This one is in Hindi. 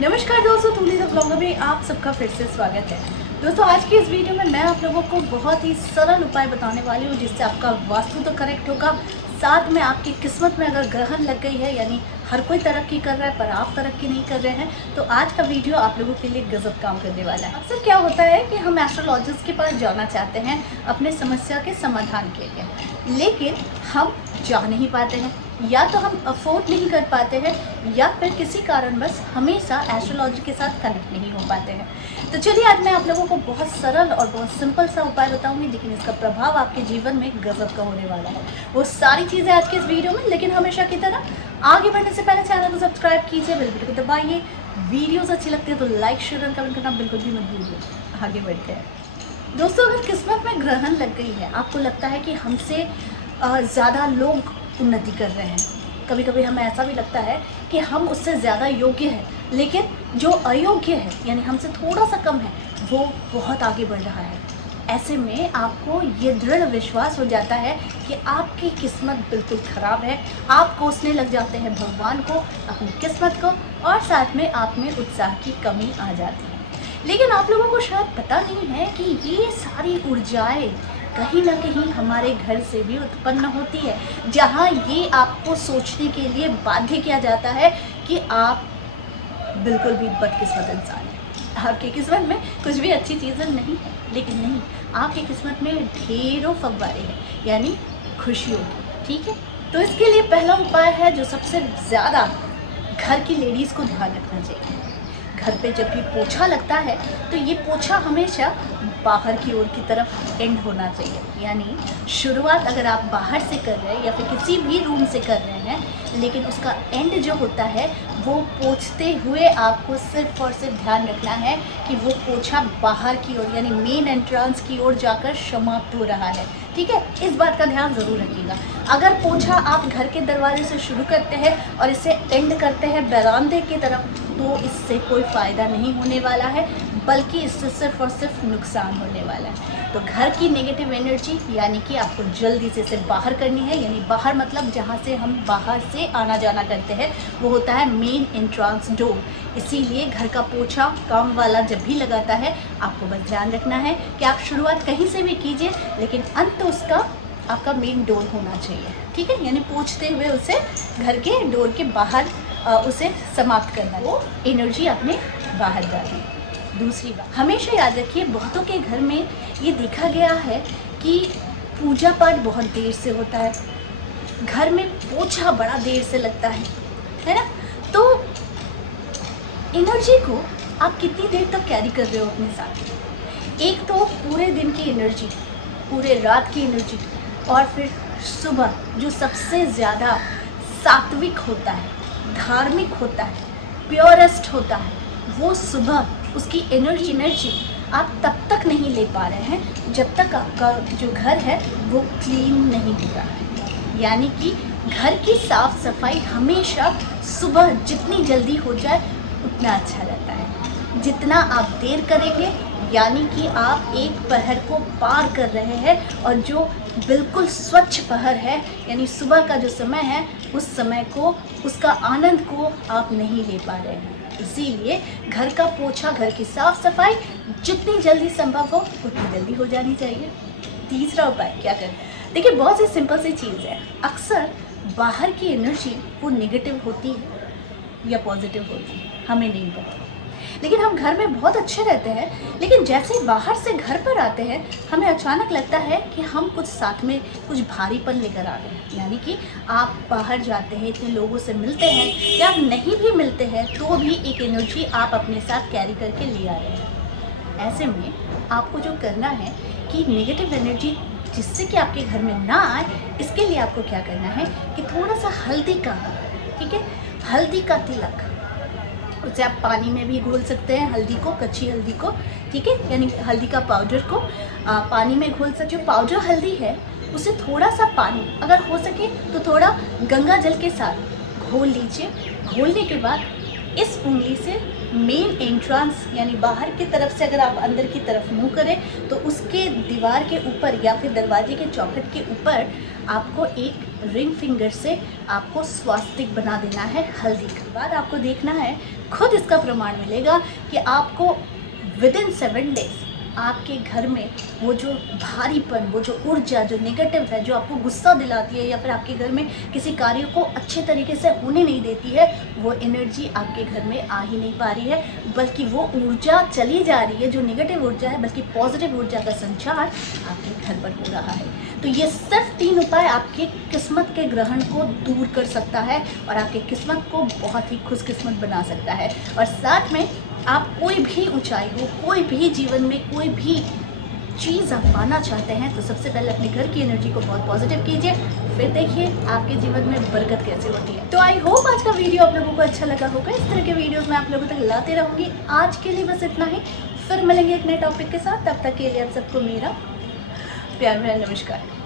नमस्कार दोस्तों, तुली द ब्लॉगर में आप सबका फिर से स्वागत है। दोस्तों, आज की इस वीडियो में मैं आप लोगों को बहुत ही सरल उपाय बताने वाली हूँ जिससे आपका वास्तु तो करेक्ट होगा, साथ में आपकी किस्मत में अगर ग्रहण लग गई है, यानी हर कोई तरक्की कर रहा है पर आप तरक्की नहीं कर रहे हैं, तो आज का वीडियो आप लोगों के लिए गजब काम करने वाला है। अक्सर क्या होता है कि हम एस्ट्रोलॉजिस्ट के पास जाना चाहते हैं अपने समस्या के समाधान के लिए, लेकिन हम जा नहीं पाते हैं, या तो हम अफोर्ड नहीं कर पाते हैं, या फिर किसी कारणवश हमेशा एस्ट्रोलॉजी के साथ कनेक्ट नहीं हो पाते हैं। तो चलिए, आज मैं आप लोगों को बहुत सरल और बहुत सिंपल सा उपाय बताऊंगी, लेकिन इसका प्रभाव आपके जीवन में गजब का होने वाला है। वो सारी चीज़ें आज के इस वीडियो में, लेकिन हमेशा की तरह आगे बढ़ने से पहले चैनल को सब्सक्राइब कीजिए, बेल बटन को दबाइए। वीडियोज़ अच्छी लगती है तो लाइक, शेयर और कमेंट करना बिल्कुल भी मत भूलिए। आगे बढ़ते हैं दोस्तों। अगर किस्मत में ग्रहण लग गई है, आपको लगता है कि हमसे ज़्यादा लोग उन्नति कर रहे हैं, कभी कभी हमें ऐसा भी लगता है कि हम उससे ज़्यादा योग्य हैं, लेकिन जो अयोग्य है यानी हमसे थोड़ा सा कम है वो बहुत आगे बढ़ रहा है। ऐसे में आपको ये दृढ़ विश्वास हो जाता है कि आपकी किस्मत बिल्कुल ख़राब है। आप कोसने लग जाते हैं भगवान को, अपनी किस्मत को, और साथ में आप में उत्साह की कमी आ जाती है। लेकिन आप लोगों को शायद पता नहीं है कि ये सारी ऊर्जाएँ कहीं ना कहीं हमारे घर से भी उत्पन्न होती है, जहाँ ये आपको सोचने के लिए बाध्य किया जाता है कि आप बिल्कुल भी बदकिस्मत इंसान हैं। आपकी किस्मत में कुछ भी अच्छी चीज़ें नहीं है, लेकिन नहीं, आपकी किस्मत में ढेरों फव्वारे हैं, यानी खुशियों की। ठीक है, तो इसके लिए पहला उपाय है जो सबसे ज़्यादा घर की लेडीज़ को ध्यान रखना चाहिए। घर पे जब भी पोछा लगता है तो ये पोछा हमेशा बाहर की ओर की तरफ एंड होना चाहिए, यानी शुरुआत अगर आप बाहर से कर रहे हैं या फिर किसी भी रूम से कर रहे हैं, लेकिन उसका एंड जो होता है वो पोछते हुए आपको सिर्फ और सिर्फ ध्यान रखना है कि वो पोछा बाहर की ओर यानी मेन एंट्रेंस की ओर जाकर समाप्त हो रहा है। ठीक है, इस बात का ध्यान ज़रूर रखिएगा। अगर पोछा आप घर के दरवाजे से शुरू करते हैं और इसे एंड करते हैं बरामदे की तरफ, तो इससे कोई फ़ायदा नहीं होने वाला है, बल्कि इससे सिर्फ और सिर्फ नुकसान होने वाला है। तो घर की नेगेटिव एनर्जी यानी कि आपको जल्दी से इसे बाहर करनी है, यानी बाहर मतलब जहाँ से हम बाहर से आना जाना करते हैं वो होता है मेन एंट्रेंस डोर। इसीलिए घर का पोछा काम वाला जब भी लगाता है, आपको बस ध्यान रखना है कि आप शुरुआत कहीं से भी कीजिए, लेकिन अंत उसका आपका मेन डोर होना चाहिए। ठीक है, यानी पोंछते हुए उसे घर के डोर के बाहर उसे समाप्त करना, वो एनर्जी अपने बाहर जाती है। दूसरी बात, हमेशा याद रखिए, बहुतों के घर में ये देखा गया है कि पूजा पाठ बहुत देर से होता है, घर में पोछा बड़ा देर से लगता है ना। तो एनर्जी को आप कितनी देर तक कैरी कर रहे हो अपने साथ? एक तो पूरे दिन की एनर्जी, पूरे रात की एनर्जी, और फिर सुबह जो सबसे ज़्यादा सात्विक होता है, धार्मिक होता है, प्योरेस्ट होता है, वो सुबह उसकी एनर्जी आप तब तक नहीं ले पा रहे हैं जब तक आपका जो घर है वो क्लीन नहीं होगा। यानी कि घर की साफ़ सफाई हमेशा सुबह जितनी जल्दी हो जाए उतना अच्छा रहता है। जितना आप देर करेंगे, यानी कि आप एक पहर को पार कर रहे हैं, और जो बिल्कुल स्वच्छ पहर है यानी सुबह का जो समय है, उस समय को, उसका आनंद को आप नहीं ले पा रहे हैं। इसीलिए घर का पोछा, घर की साफ़ सफाई जितनी जल्दी संभव हो उतनी जल्दी हो जानी चाहिए। तीसरा उपाय क्या करें? देखिए, बहुत ही सिंपल सी चीज़ है। अक्सर बाहर की एनर्जी वो नेगेटिव होती है या पॉजिटिव होती है, हमें नहीं पता, लेकिन हम घर में बहुत अच्छे रहते हैं, लेकिन जैसे ही बाहर से घर पर आते हैं हमें अचानक लगता है कि हम कुछ साथ में कुछ भारीपन लेकर आ रहे हैं। यानी कि आप बाहर जाते हैं, इतने लोगों से मिलते हैं, या आप नहीं भी मिलते हैं तो भी एक एनर्जी आप अपने साथ कैरी करके ले आ रहे हैं। ऐसे में आपको जो करना है कि नेगेटिव एनर्जी जिससे कि आपके घर में ना आए, इसके लिए आपको क्या करना है कि थोड़ा सा हल्दी का, ठीक है, हल्दी का तिलक, उसे आप पानी में भी घोल सकते हैं, हल्दी को, कच्ची हल्दी को, ठीक है, यानी हल्दी का पाउडर को पानी में घोल सकते। जो पाउडर हल्दी है उसे थोड़ा सा पानी, अगर हो सके तो थोड़ा गंगा जल के साथ घोल लीजिए। घोलने के बाद इस उंगली से मेन एंट्रेंस यानी बाहर की तरफ से अगर आप अंदर की तरफ मुंह करें तो उसके दीवार के ऊपर या फिर दरवाजे के चौखट के ऊपर आपको एक रिंग फिंगर से आपको स्वास्तिक बना देना है हल्दी के बाद। आपको देखना है, खुद इसका प्रमाण मिलेगा कि आपको विदिन 7 डेज आपके घर में वो जो भारीपन, वो जो ऊर्जा जो नेगेटिव है, जो आपको गुस्सा दिलाती है या फिर आपके घर में किसी कार्य को अच्छे तरीके से होने नहीं देती है, वो एनर्जी आपके घर में आ ही नहीं पा रही है, बल्कि वो ऊर्जा चली जा रही है जो नेगेटिव ऊर्जा है, बल्कि पॉजिटिव ऊर्जा का संचार आपके घर पर हो रहा है। तो ये सिर्फ 3 उपाय आपकी किस्मत के ग्रहण को दूर कर सकता है और आपकी किस्मत को बहुत ही खुशकिस्मत बना सकता है। और साथ में आप कोई भी ऊंचाई हो, कोई भी जीवन में कोई भी चीज़ आप पाना चाहते हैं तो सबसे पहले अपने घर की एनर्जी को बहुत पॉजिटिव कीजिए, फिर देखिए आपके जीवन में बरकत कैसे होती है। तो आई होप आज का वीडियो आप लोगों को अच्छा लगा होगा। इस तरह के वीडियोस मैं आप लोगों तक लाते रहूँगी। आज के लिए बस इतना ही, फिर मिलेंगे एक नए टॉपिक के साथ। तब तक के लिए आप सबको मेरा प्यार भरा नमस्कार।